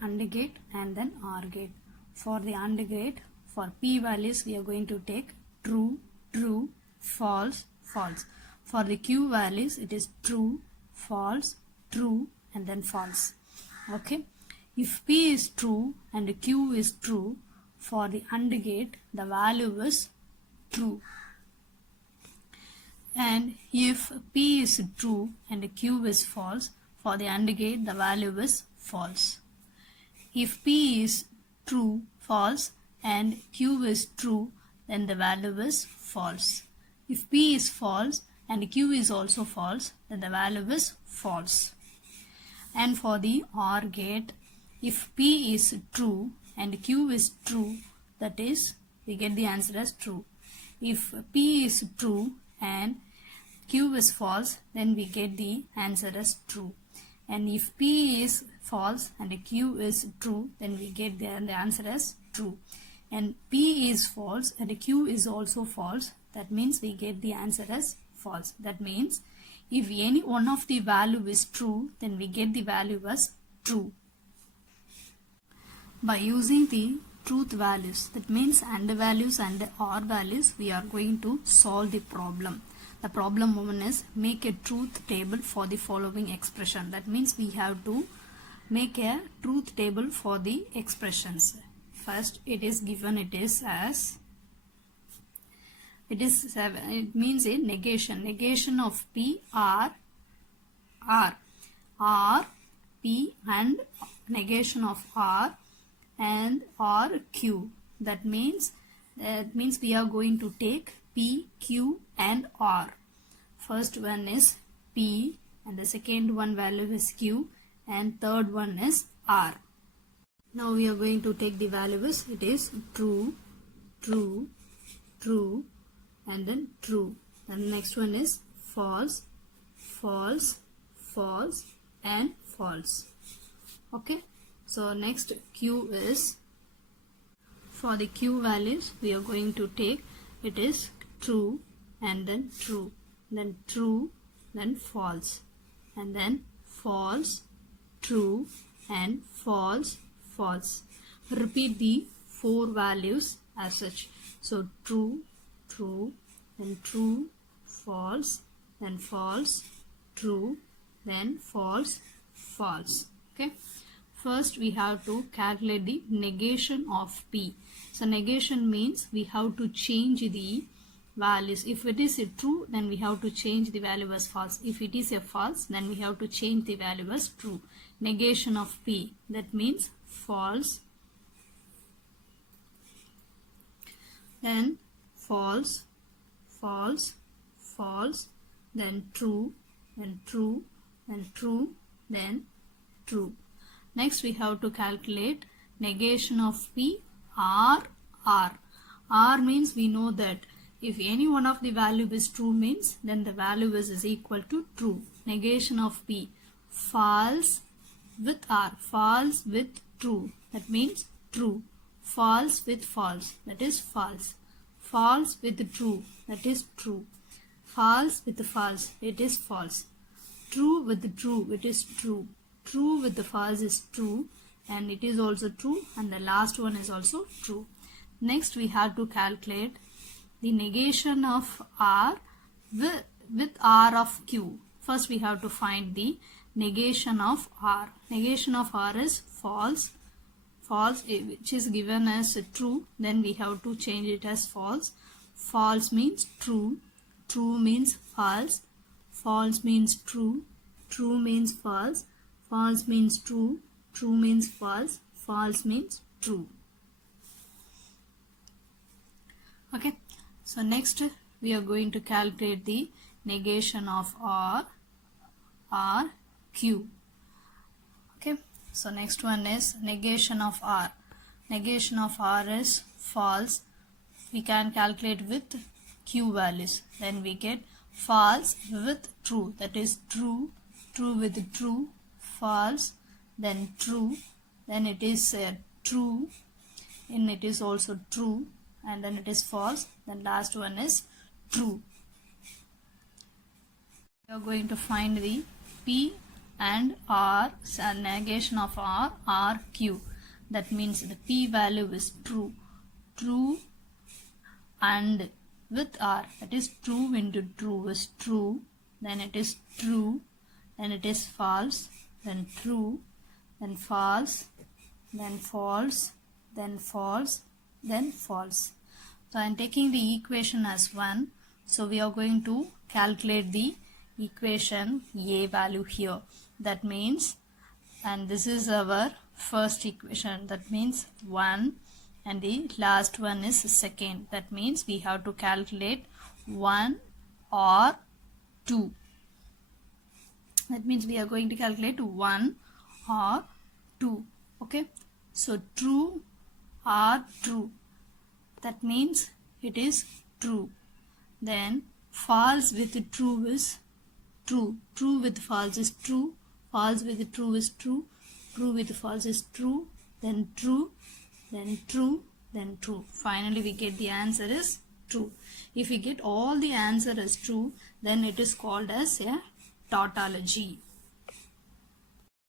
AND gate and then OR gate. For the AND gate, for P values we are going to take true, true, false, false. For the Q values it is true, false, true and then false. Okay. If P is true and Q is true, for the AND gate the value is true. And if P is true and Q is false, for the AND gate the value is false. If P is true, false and Q is true, then the value is false. If P is false and Q is also false, then the value is false. And for the OR gate, if P is true and Q is true, that is, we get the answer as true. If P is true and Q is false, then we get the answer as true. And if P is false and Q is true, then we get the answer as true. And P is false and Q is also false, that means we get the answer as false. That means if any one of the value is true, then we get the value as true. By using the truth values, that means AND values and OR values, we are going to solve the problem. The problem one is make a truth table for the following expression. That means we have to make a truth table for the expressions. First, it is given, it is as, it means a negation of P R, P and negation of R and R Q. That means we are going to take P, Q and R. First one is P and the second one value is Q and third one is R. Now we are going to take the values. It is true, true, true and then true. And the next one is false, false, false and false. Okay. So next Q is, for the Q values we are going to take, it is true and then true, then true, then false, and then false, true and false, false. Repeat the 4 values as such. So true, true, then true, false, then false, true, then false, false. Okay. First we have to calculate the negation of P. So negation means we have to change the values. If it is a true, then we have to change the value as false. If it is a false, then we have to change the value as true. Negation of P, that means false, then false, false, false, then true, then true, then true, then true. Next we have to calculate negation of P, R, R. R means we know that if any one of the value is true means then the value is equal to true. Negation of P, false with R, false with true, that means true. False with false, that is false. False with true, that is true. False with false, it is false. True with true, it is true. True with the false is true and it is also true, and the last one is also true. Next we have to calculate the negation of R with R of Q. First we have to find the negation of R. Negation of R is false, false which is given as true, then we have to change it as false. False means true, true means false, false means true, true means false, false means true, true means false, false means true. Okay. So next we are going to calculate the negation of R, Q. Okay. So next one is negation of R. Negation of R is false. We can calculate with Q values. Then we get false with true, that is true, true with true, false, then true, then it is true, and it is also true, and then it is false, then last one is true. We are going to find the P, and R, negation of R, Q. That means the P value is true. True and with R, that is true into true is true, then it is true, then it is false, then true, then false, then false, then false, then false. So I am taking the equation as 1. So we are going to calculate the equation A value here. That means, and this is our first equation, that means 1, and the last one is second. That means we have to calculate 1 or 2. That means we are going to calculate 1 or 2. Okay. So true or true. That means it is true. Then false with true is true. True with false is true. False with true is true. True with false is true. Then true. Then true. Then true. Finally we get the answer is true. If we get all the answer as true, then it is called as a tautology.